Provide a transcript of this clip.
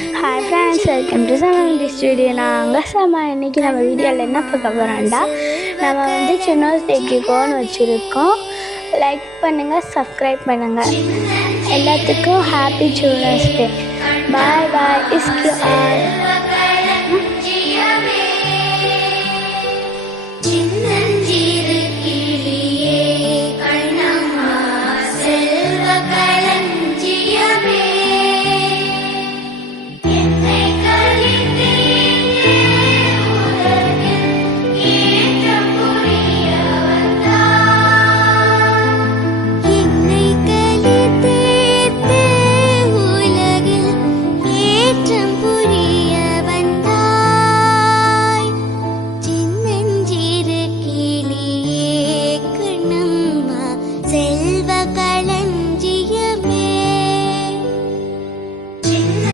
Hi friends, welcome to சமந்தி studio. நாங்கள் இன்றைக்கி நம்ம வீடியோவில் என்ன பார்க்க போகிறோம்டா, நம்ம வந்து சின்னோஸ் டேக்கு கோன் வச்சுருக்கோம். லைக் பண்ணுங்கள், சப்ஸ்கிரைப் பண்ணுங்கள். எல்லாத்துக்கும் ஹாப்பி சில்ட்ரன்ஸ் டே. பாய் பாய், இஸ்கியூ ஆல்.